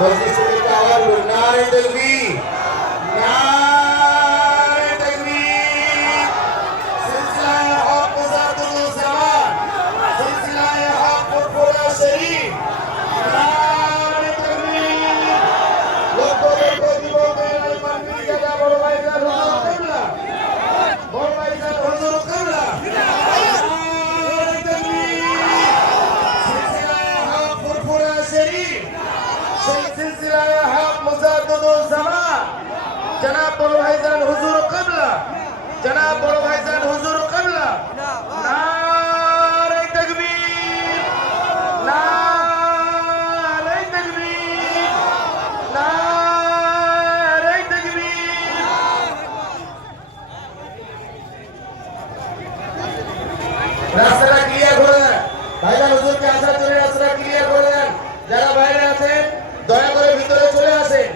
মসজিদ থেকে আওয়াজ উঠবে, নারে তাকবীর, নারে তাকবীর। সিলসিলায়ে হক মুজাদ্দিদুজ্জামান, সিলসিলায়ে হক ফুরফুরা শরীফ, নারে তাকবীর। লক্ষ লক্ষ যুবকের আলমানবী দাদা বড় ভাইজান হুজুর কিবলা, বড় ভাইজান হুজুর কিবলা, নারে তাকবীর। সিলসিলায়ে হক ফুরফুরা শরীফ, সিলসিলায়ে হক মুজাদ্দিদুজ্জামান, জনাব বড় ভাইজান হুজুর কিবলা, জনাব বড় ভাইজান হুজুর কিবলা, নারে তাকবীর, নারে তাকবীর, নারে তাকবীর। রাস্তাটা ক্লিয়ার করে দেন ভাইজান, হুজুরকে আসার জন্য রাস্তাটা ক্লিয়ার করে দেন। যারা বাইরে আছেন দয়া করে ভিতরে চলে আসেন,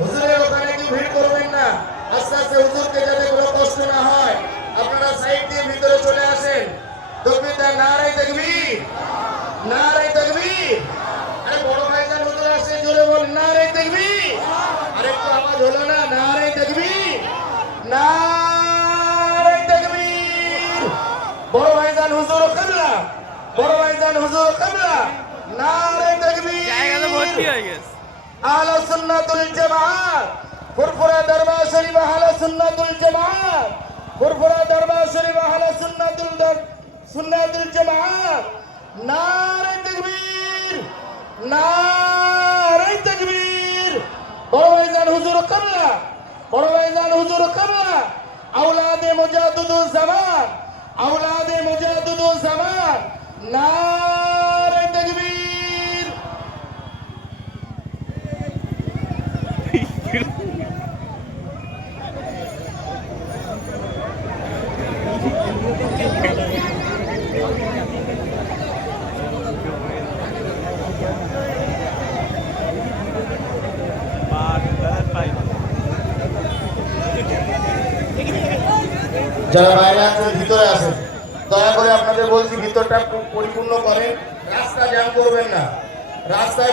হুজুরের ওখানে কি ভিড় করবেন না। আস্তে আস্তে হুজুরকে যাতে কোনো কষ্ট না হয়, আপনারা সাইড দিয়ে ভিতরে চলে আসেন। তাকবীর দেন, নারে তাকবীর, নারে তাকবীর। আরে বড় ভাইজান হুজুর আসছে, জোরে বল নারে তাকবীর। আরে একটু আওয়াজ হলো না, নারে তাকবীর, নারে তাকবীর। বড় ভাইজান হুজুর কিবলা, বড় ভাইজান হুজুর কিবলা, নারে তাকবীর। জায়গাটা ভর্তি হয়ে গেছে। আহলে সুন্নাতুল জামাত, ফুরফুরা দরবার শরীফ আহলে সুন্নাতুল জামাত, ফুরফুরা দরবার শরীফ আহলে সুন্নাতুল জামাত, নারে তাকবীর, নারে তাকবীর। বড় ভাইজান হুজুর কিবলা, বড় ভাইজান হুজুর কিবলা, আওলাদে মুজাদ্দিদুজ্জামান, আওলাদে মুজাদ্দিদুজ্জামান, নারে তাকবীর। যারা বাইরে আছেন ভিতরে আসেন, দয়া করে আপনাদের বলছি ভিতরটা পরিপূর্ণ করেন, রাস্তা জ্যাম করবেন না। রাস্তায়